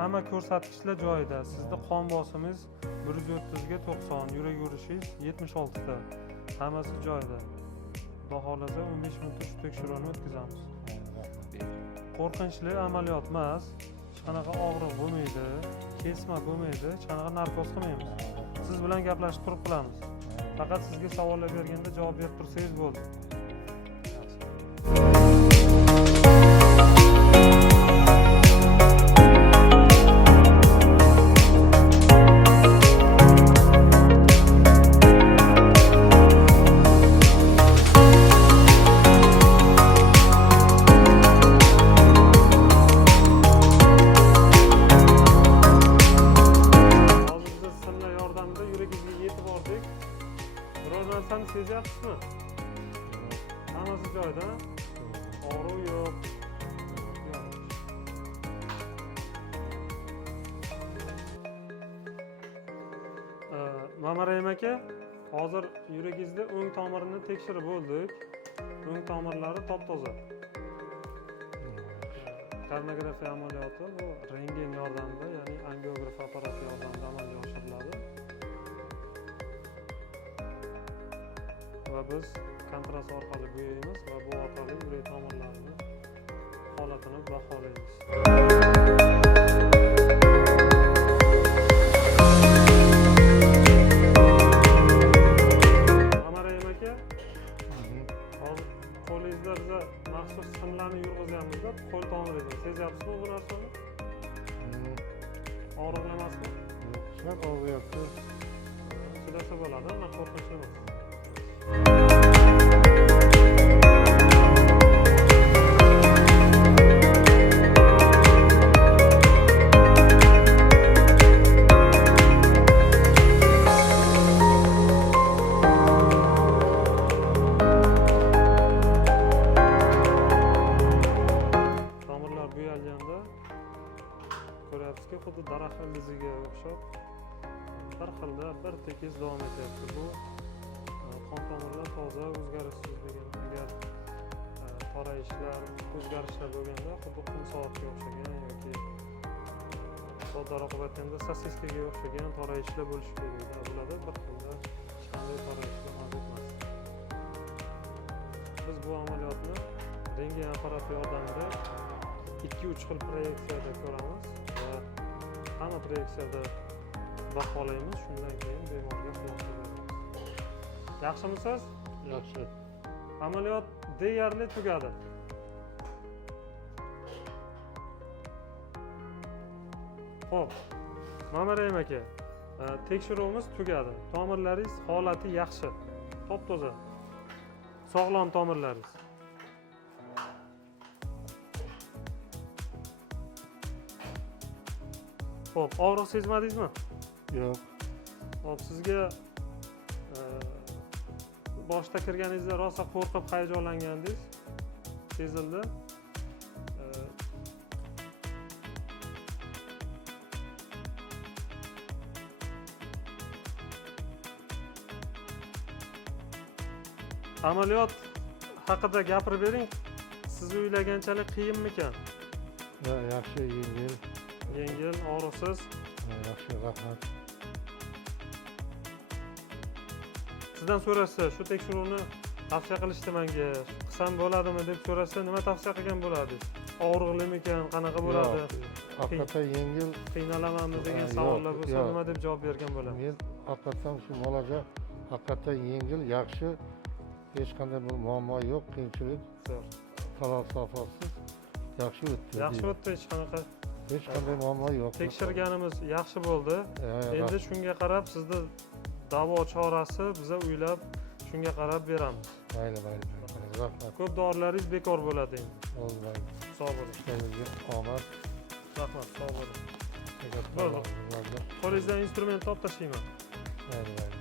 hamma ko'rsatkichlar joyida. Sizda qon bosimingiz 130 ga 90, yurak urishingiz 76 ta. Hammasi joyida. Xudo xolasa 15 minutda shu tekshiruvni o'tkazamiz. Qo'rqinchli amaliyot emas. Hech qanaqa og'riq bo'lmaydi, kesma bo'lmaydi, hech qanaqa narkoz qilmaymiz. Siz bilan gaplashib turib qilamiz. Faqat sizga savollar berganda javob berib tursangiz bo'ldi. Biror narsani sezyapsizmi? Hammasi joyida. Og'riq yo'q. Mamarayim aka, hozir yuragingizda o'ng tomirini tekshirib bo'ldik. O'ng tomirlari top-toza. Kardiografiya amaliyoti bu rentgen yordamida, ya'ni angiograf apparati yordamida amalga oshiriladi. Va biz kontrast orqali bo'yaymiz va bu orqali yurak tomirlarini holatini baholaymiz. Mamarayim aka, hozir qo'lingizda biza maxsus simlarni yurg'izyapmiz-da, qo'l tomiringizda. Sezyapsizmi bu narsani? Og'riq emasmi? Yo'q, og'riyapti. Chidasa bo'ladi, men qo'rqinchli emas. Tomirlar bo'yalganda ko'ryapsizki, xuddi daraxt ildiziga o'xshab bir xilda bir tekis davom etyapti. Bu qon tomirlar toza, o'zgarishsiz degan. Agar torayishlar, o'zgarishlar bo'lganda xuddi qum soatga o'xshagan yoki soddaroq aytganda sosiskaga o'xshagan torayishlar bo'lishi kerak. Bularda bir xilda hech qanday torayishlar mavjud emas. Biz bu amaliyotni rentgen apparati yordamida 2-3 xil proyeksiyada ko'ramiz va hamma proyeksiyada baholaymiz. Shundan keyin bemorga xulosa beramiz. Yaxshimisiz? Yaxshi. Amaliyot deyarli tugadi. Xo'p, Mamarayim aka, tekshiruvimiz tugadi. Tomirlaringiz holati yaxshi, top-toza. Sog'lom tomirlaringiz. Xo'p, og'riq sezmadingizmi? Yo'q. Xo'p, sizga boshda kirganingizda rosa qo'rqib hayajonlangandingiz sezildi. Amaliyot haqida gapirib bering. Siz o'ylaganchalik qiyinmikan? Yaxshi, yengil. Yengil, og'riqsiz. Yaxshi, rahmat. Sizdan so'rashsa, shu tekshiruvni tavsiya qilishdi menga. Qilsam bo'ladimi deb so'rashsa, nima tavsiya qilgan bo'ladingiz? Og'riqlimikan, qanaqa bo'ladi? Haqiqatan yengil. Qiynalamanmi degan savollar bo'lsa, nima deb javob bergan bo'ladi? Men haqiqatan shu muolaja haqiqatan yengil, yaxshi. Hech qanday bir muammo yo'q, qiyinchilik. Falsafasiz yaxshi o'tdi. Yaxshi o'tdi, hech qanday muammo yo'q. Tekshirganimiz yaxshi bo'ldi. Endi shunga qarab sizda davo chorasi biza o'ylab shunga qarab beramiz. Mayli. Rahmat. Ko'p dorilaringiz bekor bo'ladi endi. Bo'lmaydi. Sog' bo'ling. Omad. Rahmat, sog' bo'ling. Qo'lingizdan instrument olib tashlayman. Mayli.